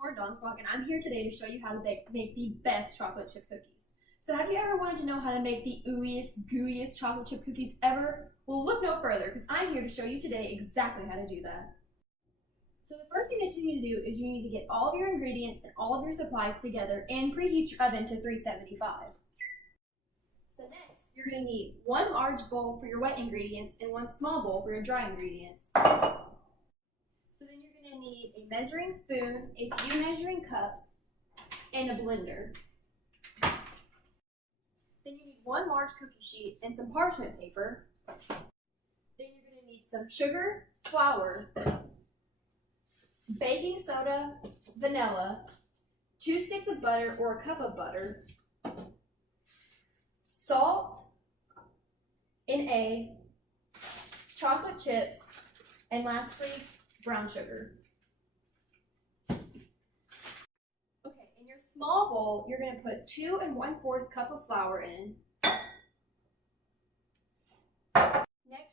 Lauren Donsbach, and I'm here today to show you how to make the best chocolate chip cookies. So have you ever wanted to know how to make the ooeyest, gooeyest chocolate chip cookies ever? Well, look no further, because I'm here to show you today exactly how to do that. So the first thing that you need to do is you need to get all of your ingredients and all of your supplies together and preheat your oven to 375. So next, you're going to need one large bowl for your wet ingredients and one small bowl for your dry ingredients. So then you're going to need a measuring spoon, a few measuring cups, and a blender. Then you need one large cookie sheet and some parchment paper. Then you're going to need some sugar, flour, baking soda, vanilla, 2 sticks of butter or a cup of butter, salt, an egg, chocolate chips, and lastly, brown sugar. Okay, in your small bowl, you're going to put 2 1/4 cup of flour in. Next,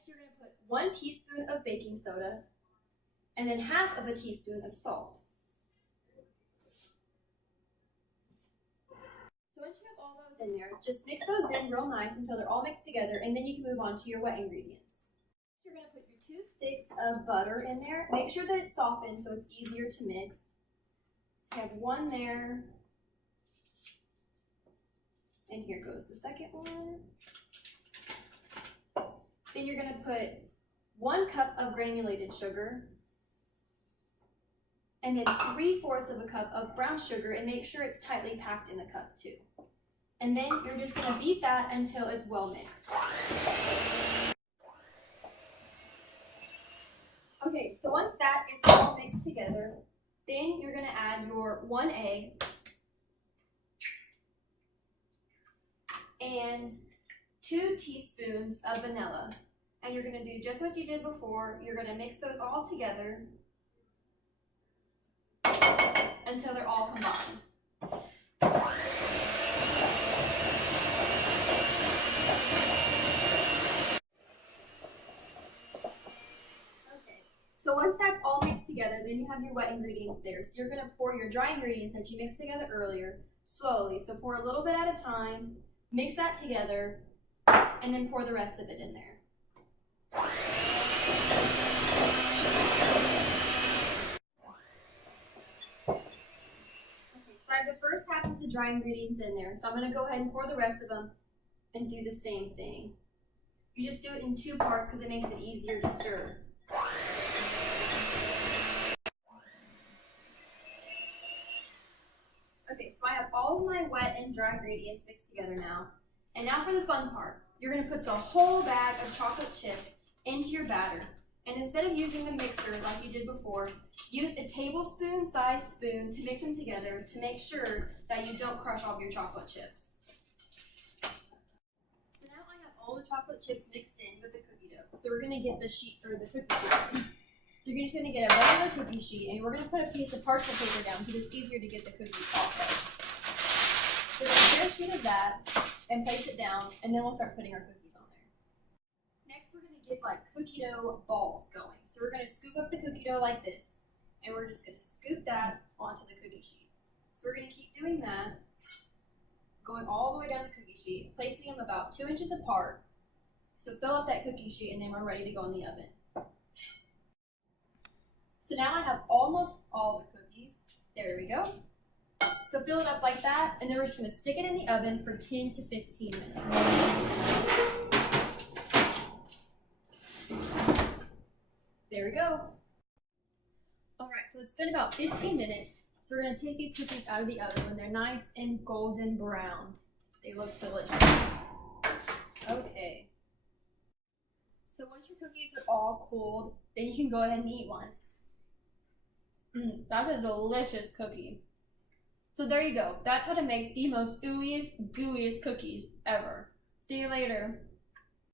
you're going to put 1 teaspoon of baking soda and then half of a teaspoon of salt. So once you have all those in there, just mix those in real nice until they're all mixed together, and then you can move on to your wet ingredients. You're going to put your 2 sticks of butter in there. Make sure that it's softened so it's easier to mix. So you have 1 there. And here goes the second one. Then you're going to put 1 cup of granulated sugar. And then 3/4 of a cup of brown sugar, and make sure it's tightly packed in the cup too. And then you're just going to beat that until it's well mixed. Okay, so once that is all mixed together, then you're going to add your 1 egg and 2 teaspoons of vanilla. And you're going to do just what you did before. You're going to mix those all together until they're all combined. Okay, so once that's all mixed together, then you have your wet ingredients there. So you're going to pour your dry ingredients that you mixed together earlier slowly. So pour a little bit at a time, mix that together, and then pour the rest of it in there. So I have the first half of the dry ingredients in there, so I'm going to go ahead and pour the rest of them and do the same thing. You just do it in 2 parts because it makes it easier to stir. Okay, so I have all of my wet and dry ingredients mixed together now. And now for the fun part. You're going to put the whole bag of chocolate chips into your batter. And instead of using the mixer like you did before, use a tablespoon-sized spoon to mix them together to make sure that you don't crush all of your chocolate chips. So now I have all the chocolate chips mixed in with the cookie dough. So we're going to get the sheet, or the cookie sheet. So you're just going to get a regular cookie sheet, and we're going to put a piece of parchment paper down because it's easier to get the cookies off of. So we're going to get a sheet of that and place it down, and then we'll start putting our cookies on there. Next, we're going to get like cookie dough balls going. So we're going to scoop up the cookie dough like this, and we're just going to scoop that onto the cookie sheet. So we're going to keep doing that, going all the way down the cookie sheet, placing them about 2 inches apart. So fill up that cookie sheet, and then we're ready to go in the oven. So now I have almost all the cookies. There we go. So fill it up like that, and then we're just going to stick it in the oven for 10 to 15 minutes. There we go. Alright, so it's been about 15 minutes. So we're going to take these cookies out of the oven when they're nice and golden brown. They look delicious. Okay. So once your cookies are all cooled, then you can go ahead and eat one. That's a delicious cookie. So there you go. That's how to make the most ooeyest, gooeyest cookies ever. See you later.